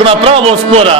Hrvatsko na pravo spora.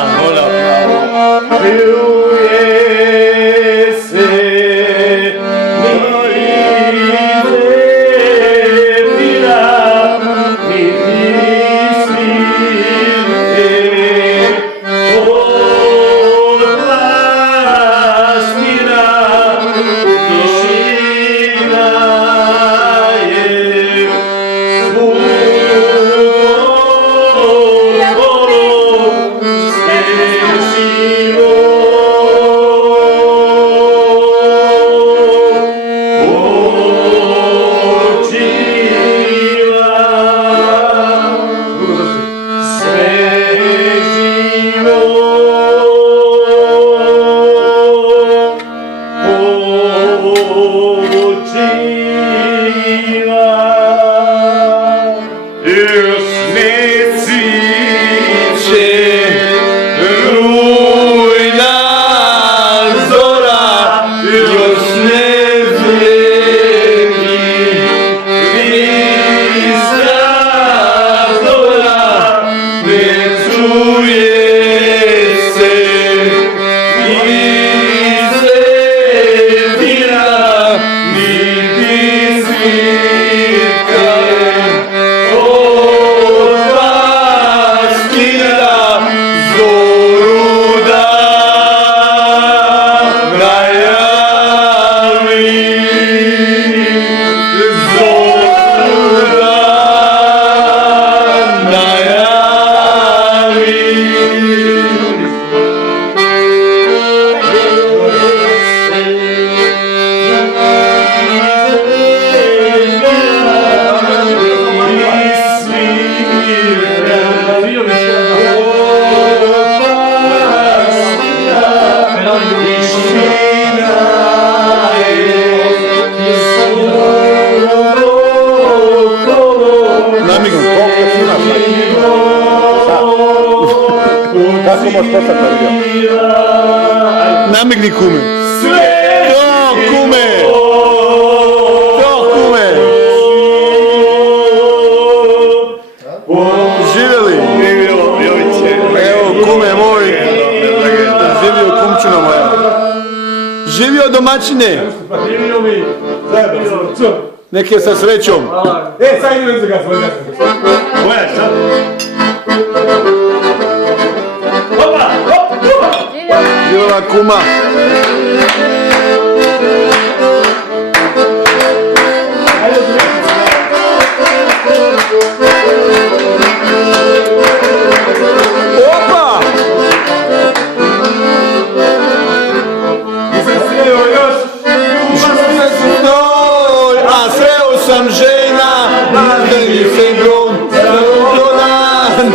Namigni kume. To kume. To kume. Živjeli. Evo kume moj. Živio kumčina moja. Živio domaćine. Nek je sa srećom. Sad idem za gas, Koja je sad? Živjela kuma. Opa! Nisam sreo još. A sreo sam žena, nadeni se grom, do dan,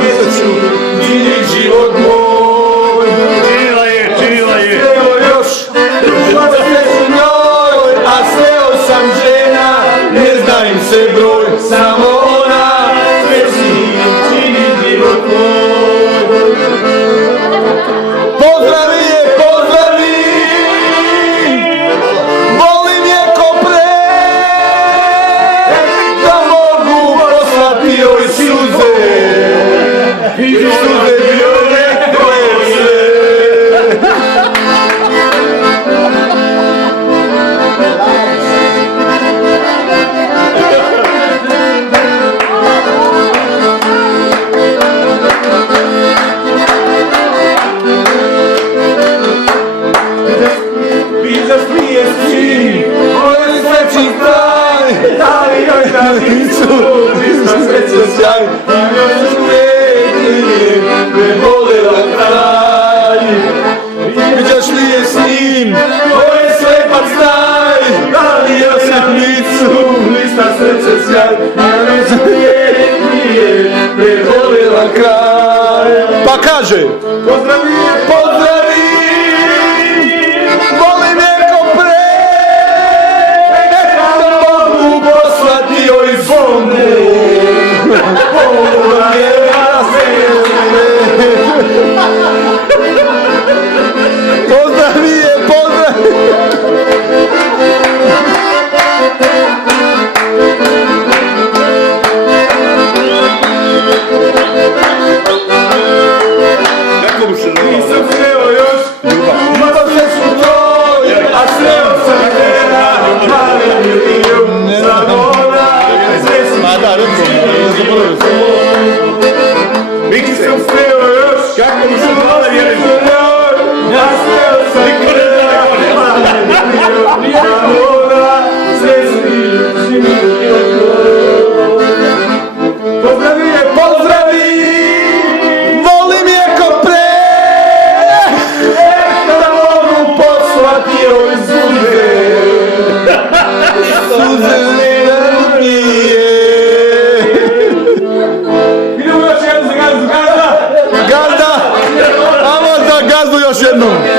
život moj. Živjela je. Sreo još, a sreo sam žena, ne zna im se broj, samo ona, sve si čini život moj. Pozdravi je, pozdravi, volim je ko pre, da mogu poslati joj suze, i suze bione koje se. Pizza smije svi. Ovo je sveći kraj, Dali joj Davicu, nisam sreće sjaj, i još uvijek me volela kraj. Viđaš li je s njim, ovo je slepac taj, dali joj sretnicu, nisam sreće sjaj, i još uvijek me volela kraj. Pa kaže, pozdravi, pozdravi, volim je ko pre, da mogu poslati joj fonde, pola je na sebe. Pozdravi je, pozdravi. još jednom. Nie,